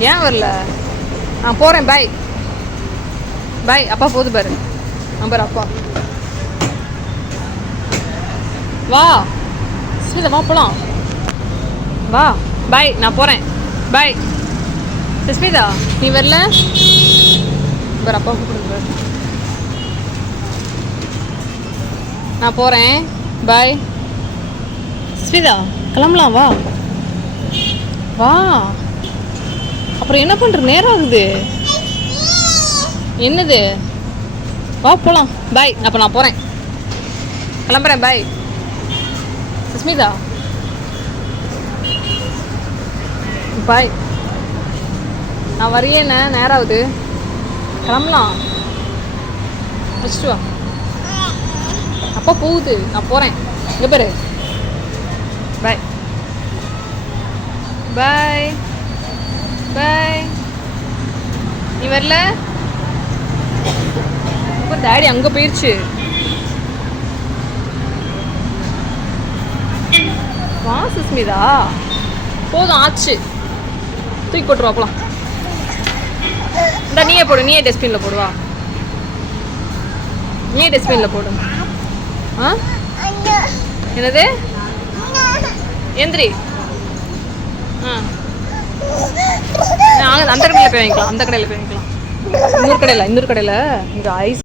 ஏன் வரல? நான் போகிறேன் பாய் பாய் அப்பா போகுது பாரு. நம்பர் அப்பா. வா. ஸ்மிதா வா போலாம். வா. பாய் நான் போகிறேன் பாய் சுஸ்மிதா நீ வரல? பாரு அப்பா கூப்பிடுங்க பாரு. நான் போகிறேன் பாய் ஸ்மிதா கிளம்பலாம் வா. வா. அப்புறம் என்ன பண்ணுற நேரம் ஆகுது. என்னது? வா போகலாம் பாய் அப்போ நான் போகிறேன் கிளம்புறேன். பாய் சுஸ்மிதா பாய் நான் வரையேண்ணே நேரம் ஆகுது. கிளம்பலாம். வச்சுட்டு வா. அப்பா போகுது. நான் போகிறேன் இங்கே பாரு. பாய் பாய் பாய் நீ வரல? இப்போ டேடி அங்கே போயிடுச்சு வா சுஸ்மிதா. போதும் ஆச்சு. தூக்கி போட்டுருவா போலாம். இந்த நீயே போடு நீயே டஸ்ட்பினில் போடுவா நீயே டஸ்ட்பினில் போடு. ஆ? என்னது? எந்திரி நாங்கள் அந்த கடையில் போய் வாங்கிக்கலாம் அந்த கடையில் போய் வாங்கிக்கலாம். இன்னொரு கடையில் இன்னொரு கடையில். இந்த ஐஸ்